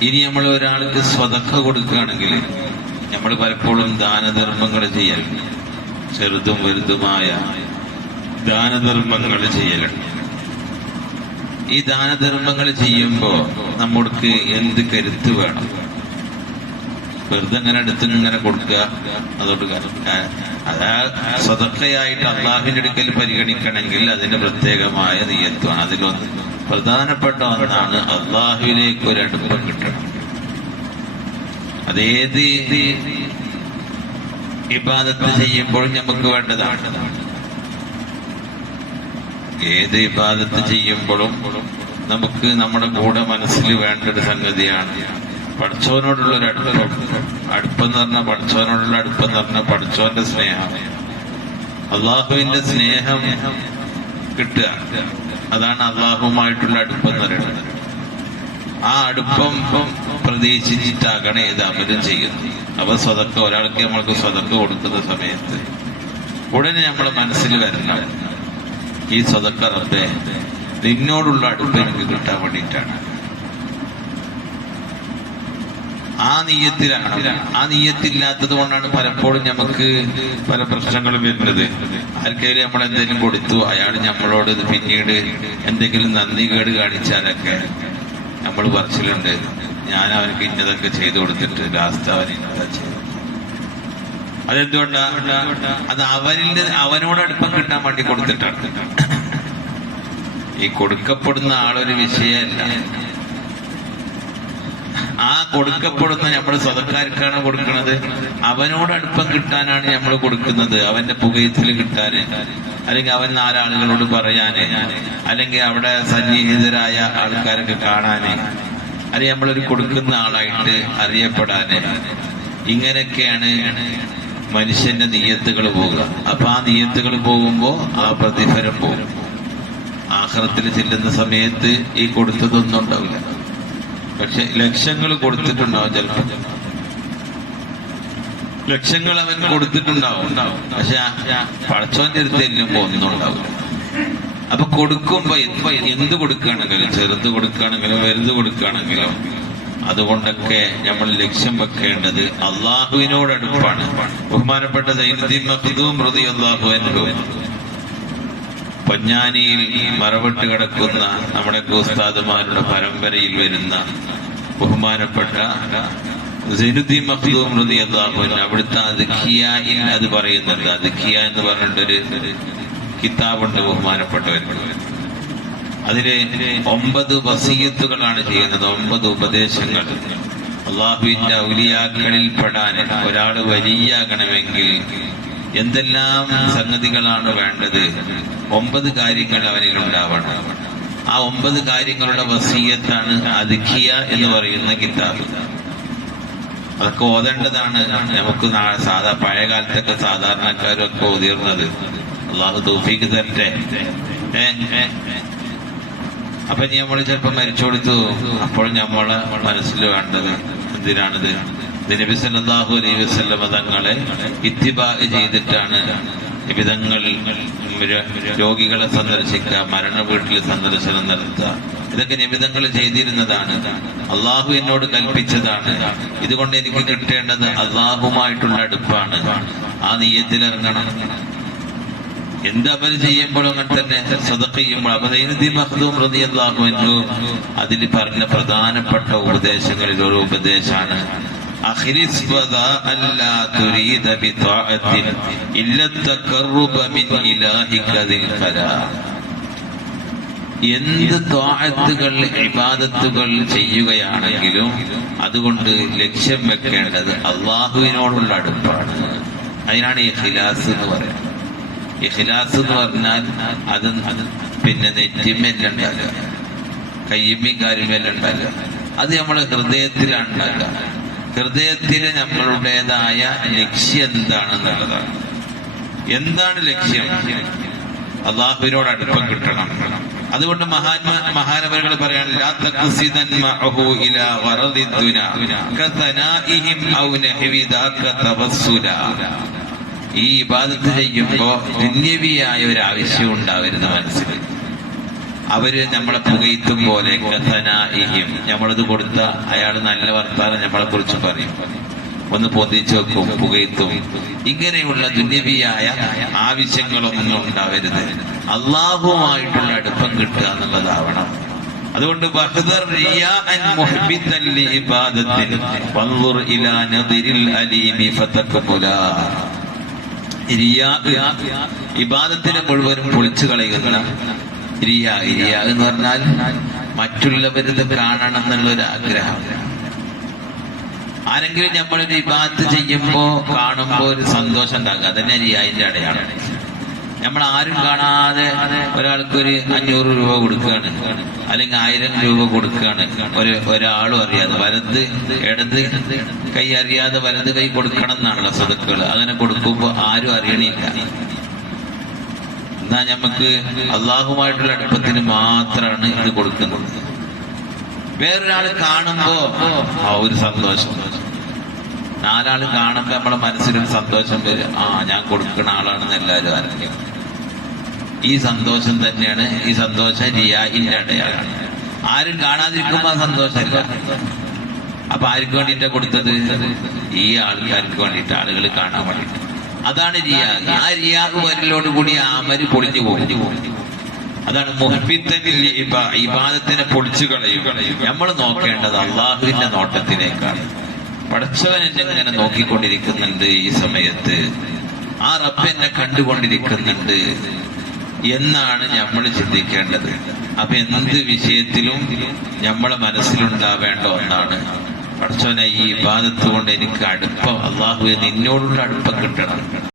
ഇനി നമ്മൾ ഒരാൾക്ക് സ്വതക്ക കൊടുക്കുകയാണെങ്കിൽ നമ്മൾ പലപ്പോഴും ദാനധർമ്മങ്ങൾ ചെയ്യൽ. ചെറുതും വലുതുമായ ദാനധർമ്മങ്ങൾ ചെയ്യലുണ്ട് ഈ ദാനധർമ്മങ്ങൾ ചെയ്യുമ്പോ നമ്മൾക്ക് എന്ത് കരുത്ത് വേണം? വെറുതെ അങ്ങനെ അടുത്ത് ഇങ്ങനെ കൊടുക്കുക. അതുകൊണ്ട് അതാ സ്വതക്കയായിട്ട് അള്ളാഹിന്റെ അടുക്കൽ പരിഗണിക്കണമെങ്കിൽ അതിന് പ്രത്യേകമായ നിയത്വമാണ് അതിലൊന്ന് പ്രധാനപ്പെട്ട ഒന്നാണ് അള്ളാഹുവിലേക്ക് ഒരു അടുപ്പം കിട്ടണം. അതേത് ഇബാദത്ത് ചെയ്യുമ്പോൾ നമുക്ക് വേണ്ടതാണ്. ഏത് ഇബാദത്ത് ചെയ്യുമ്പോഴും നമുക്ക് നമ്മുടെ കൂടെ മനസ്സിൽ വേണ്ട ഒരു സംഗതിയാണ് പഠിച്ചവനോടുള്ള ഒരു അടുപ്പം. അടുപ്പം എന്ന് പറഞ്ഞാൽ പഠിച്ചവനോടുള്ള അടുപ്പം എന്ന് പറഞ്ഞാൽ പഠിച്ചവന്റെ സ്നേഹം. അള്ളാഹുവിന്റെ സ്നേഹം കിട്ടുക. അതാണ് അള്ളാഹുമായിട്ടുള്ള അടുപ്പം എന്ന് പറയുന്നത്. ആ അടുപ്പം പ്രതീക്ഷിച്ചിട്ടാകണം ഏത് അമലും ചെയ്യുന്നത്. അപ്പൊ സ്വതക്ക ഒരാൾക്ക് നമ്മൾക്ക് സ്വതക്ക കൊടുക്കുന്ന സമയത്ത് ഉടനെ നമ്മളെ മനസ്സിൽ വരണം. ഈ സ്വതക്ക റബ്ബെ നിന്നോടുള്ള അടുപ്പം എനിക്ക് കിട്ടാൻ വേണ്ടിയിട്ടാണ്. ആ നീയത്തിലാണ്. ആ നീയത്തില്ലാത്തത് കൊണ്ടാണ് പലപ്പോഴും നമുക്ക് പല പ്രശ്നങ്ങളും വരുന്നത്. ആർക്കെങ്കിലും നമ്മൾ എന്തെങ്കിലും കൊടുത്തു അയാൾ നമ്മളോട് പിന്നീട് എന്തെങ്കിലും നന്ദി കേട് കാണിച്ചാലൊക്കെ നമ്മൾ പറച്ചിലുണ്ട്. ഞാൻ അവനക്ക് ഇന്നതൊക്കെ ചെയ്തു കൊടുത്തിട്ട് ലാസ്റ്റ് അവൻ ഇന്നതാ ചെയ്തു അതെന്തുകൊണ്ടാ? അത് അവനിൽ അവനോട് അടുപ്പം കിട്ടാൻ വേണ്ടി കൊടുത്തിട്ടാണ്. ഈ കൊടുക്കപ്പെടുന്ന ആളൊരു വിഷയമല്ല ആ കൊടുക്കപ്പെടുന്ന നമ്മൾ സ്വതക്കാർക്കാണ് കൊടുക്കുന്നത് അവനോട് അടുപ്പം കിട്ടാനാണ് നമ്മൾ കൊടുക്കുന്നത്. അവന്റെ പുകയത്തിൽ കിട്ടാന്. അല്ലെങ്കിൽ അവൻ നാലാളുകളോട് പറയാന്. അല്ലെങ്കിൽ അവിടെ സന്നിഹിതരായ ആൾക്കാരൊക്കെ കാണാന്. അല്ലെങ്കിൽ നമ്മളൊരു കൊടുക്കുന്ന ആളായിട്ട് അറിയപ്പെടാന്. ഇങ്ങനെയൊക്കെയാണ് മനുഷ്യന്റെ നീയത്തുകൾ പോകുക അപ്പൊ ആ നീയത്തുകൾ പോകുമ്പോ ആ പ്രതിഫലം പോകും. ആഹ്റത്തിൽ ചെല്ലുന്ന സമയത്ത് ഈ കൊടുത്തതൊന്നും ഉണ്ടാവില്ല. പക്ഷെ ലക്ഷങ്ങൾ കൊടുത്തിട്ടുണ്ടാവും ചിലപ്പോ. ലക്ഷങ്ങൾ അവൻ കൊടുത്തിട്ടുണ്ടാവും. പക്ഷെ പടച്ചോന്റെ അടുത്ത് എല്ലുമ്പോ ഒന്നുണ്ടാവും അപ്പൊ കൊടുക്കുമ്പോ എന്ത് എന്ത് കൊടുക്കുകയാണെങ്കിലും ചെറുത് കൊടുക്കുകയാണെങ്കിലും വലുത് കൊടുക്കുകയാണെങ്കിലും അതുകൊണ്ടൊക്കെ നമ്മൾ ലക്ഷ്യം വെക്കേണ്ടത് അള്ളാഹുവിനോട് അടുപ്പാണ്. ബഹുമാനപ്പെട്ട ദൈനദീൻ മഹദൂം അള്ളാഹു അനുഭവം പൊഞ്ഞാനിയിൽ മറവിട്ട് കിടക്കുന്ന നമ്മുടെ ഗോസ്താദുമാരുടെ പരമ്പരയിൽ വരുന്ന ബഹുമാനപ്പെട്ട സൈനുദ്ദീൻ മഖ്ദൂം റളിയല്ലാഹു അവിടുത്തെ അദ്ഖിയയിൽ അത് പറയുന്നുണ്ട്. അദ്ഖിയ എന്ന് പറഞ്ഞിട്ടൊരു കിതാബുണ്ട് ബഹുമാനപ്പെട്ടവർക്ക് അതിലെ ഒമ്പത് വസീയത്തുകളാണ് ചെയ്യുന്നത്. ഒമ്പത് ഉപദേശങ്ങൾ. അള്ളാഹുവിന്റെ ഔലിയാക്കളിൽ പെടാൻ ഒരാൾ വലിയാകണമെങ്കിൽ എന്തെല്ലാം സംഗതികളാണ് വേണ്ടത്? ഒമ്പത് കാര്യങ്ങൾ അവനിൽ ഉണ്ടാവണം ആ ഒമ്പത് കാര്യങ്ങളുടെ വസീയത്താണ് അധിഖിയ എന്ന് പറയുന്ന കിതാബ്. അതൊക്കെ ഓതേണ്ടതാണ്. നമുക്ക് സാധാ പഴയ കാലത്തൊക്കെ സാധാരണക്കാരൊക്കെ ഓതിർന്നത് അള്ളാഹു തൂഫിക്ക് തരട്ടെ. അപ്പൊ നമ്മൾ ചിലപ്പോ മരിച്ചു കൊടുത്തു. അപ്പോൾ നമ്മളെ മനസ്സിൽ വേണ്ടത് എന്തിനാണിത്? നബി അലൈഹി വസല്ലമ തങ്ങളെ ഇത്തിബാ ചെയ്തിട്ടാണ് വിവിധങ്ങൾ രോഗികളെ സന്ദർശിക്കുക മരണ വീട്ടിൽ സന്ദർശനം നടത്തുക. ഇതൊക്കെ നിമിതങ്ങൾ ചെയ്തിരുന്നതാണ്. അള്ളാഹു എന്നോട് കൽപ്പിച്ചതാണ്. ഇതുകൊണ്ട് എനിക്ക് കിട്ടേണ്ടത് അള്ളാഹുമായിട്ടുള്ള അടുപ്പാണ്. ആ നീയത്തിലിറങ്ങണം. എന്ത് അമൽ ചെയ്യുമ്പോഴും അങ്ങനെ തന്നെ സദഖ ചെയ്യുമ്പോൾ അതിൽ പറഞ്ഞ പ്രധാനപ്പെട്ട ഉപദേശങ്ങളിൽ ഒരു ഉപദേശമാണ്. ത്വാഅത്തുകൾ ഇബാദത്തുകൾ ചെയ്യുകയാണെങ്കിലും അതുകൊണ്ട് ലക്ഷ്യം വെക്കേണ്ടത് അള്ളാഹുവിനോടുള്ള അടുപ്പാണ്. അതിനാണ് ഇഖ്ലാസ് എന്ന് പറയുന്നത്. ഇഖ്ലാസ് എന്ന് പറഞ്ഞാൽ അത് പിന്നെ നെറ്റിമേല ഉണ്ടാകുക കയ്യമ്മി കാര്യമേല ഉണ്ടാകുക അത് നമ്മളെ ഹൃദയത്തിലാണ് ഉണ്ടാകുക ഹൃദയത്തിൽ നമ്മളുടേതായ ലക്ഷ്യം എന്താണെന്നുള്ളതാണ്. എന്താണ് ലക്ഷ്യം? അള്ളാഹുവിനോട് അടുപ്പം കിട്ടണം. അതുകൊണ്ട് മഹാത്മാ മഹാനവരുകൾ പറയാണ് ഈ ഇബാദത്ത് ചെയ്യുമ്പോ ദുന്യവിയായ ഒരു ആവശ്യം ഉണ്ടാവരുന്ന മനസ്സിൽ. അവർ നമ്മളെ പുകയത്തും പോലെ കഥനായിയും നമ്മളത് കൊടുത്ത അയാൾ നല്ല വർത്താനം നമ്മളെ കുറിച്ച് പറയും. ഒന്ന് പൊതിച്ചു വെക്കും പുകയത്തും ഇങ്ങനെയുള്ള ദുന്യവിയായ ആവശ്യങ്ങളൊന്നും ഉണ്ടാവരുത്. അള്ളാഹുമായിട്ടുള്ള അടുപ്പം കിട്ടുക എന്നുള്ളതാവണം. അതുകൊണ്ട് ഇബാദത്തിനെ മുഴുവനും പൊളിച്ചു കളയുന്ന റിയ റിയ എന്ന് പറഞ്ഞാൽ മറ്റുള്ളവരിത് കാണണം എന്നുള്ള ഒരു ആഗ്രഹം ആരെങ്കിലും നമ്മളൊരു വിവാഹത്ത് ചെയ്യുമ്പോ കാണുമ്പോ ഒരു സന്തോഷം ഉണ്ടാക്കുക. അതന്നെ റിയായിന്റെ അടയാളം. നമ്മൾ ആരും കാണാതെ ഒരാൾക്ക് ഒരു അഞ്ഞൂറ് രൂപ കൊടുക്കുകയാണ്. അല്ലെങ്കിൽ ആയിരം രൂപ കൊടുക്കുകയാണ്. ഒരു ഒരാളും അറിയാതെ വലത് ഇടത് കൈ അറിയാതെ വലത് കൈ കൊടുക്കണം എന്നാണല്ലോ സദക്കുകൾ അങ്ങനെ കൊടുക്കുമ്പോൾ ആരും അറിയണില്ല. എന്നാ നമുക്ക് അള്ളാഹുമായിട്ടുള്ള അടുപ്പത്തിന് മാത്രമാണ് ഇത് കൊടുക്കുന്നത്. വേറൊരാൾ കാണുമ്പോ ആ ഒരു സന്തോഷം. നാലാൾ കാണുമ്പോ നമ്മളെ മനസ്സിലൊരു സന്തോഷം വരും ആ ഞാൻ കൊടുക്കുന്ന ആളാണെന്ന് എല്ലാവരും അറിയാം ഈ സന്തോഷം തന്നെയാണ് ഈ സന്തോഷം റിയായിന്റെ അടയാളാണ് ആരും കാണാതിരിക്കുമ്പോ സന്തോഷമില്ല. അപ്പൊ ആർക്ക് വേണ്ടിയിട്ടാ കൊടുത്തത്? ഈ ആൾക്കാർക്ക് വേണ്ടിയിട്ട് ആളുകൾ കാണാൻ വേണ്ടിയിട്ട്. അതാണ് റിയാ ആ റിയാദ് വരലോട് കൂടി അമര് പൊളിഞ്ഞു പോകും. അതാണ് മുഹബിത്തനിൽ ഇബാദത്തിനെ പൊളിച്ചു കളയും. നമ്മൾ നോക്കേണ്ടത് അള്ളാഹുവിന്റെ നോട്ടത്തിലേക്കാണ് പഠിച്ചവൻ എന്നെ ഇങ്ങനെ നോക്കിക്കൊണ്ടിരിക്കുന്നുണ്ട് ഈ സമയത്ത്. ആ റബ്ബ് എന്നെ കണ്ടുകൊണ്ടിരിക്കുന്നുണ്ട് എന്നാണ് നമ്മൾ ചിന്തിക്കേണ്ടത്. അപ്പൊ എന്ത് വിഷയത്തിലും നമ്മളെ മനസ്സിലുണ്ടാവേണ്ട ഒന്നാണ് പടച്ചവനെ ഈ ഇബാദത്ത് കൊണ്ട് എനിക്ക് അടുപ്പം. അള്ളാഹുവെ നിന്നോടുള്ള അടുപ്പം കിട്ടണം.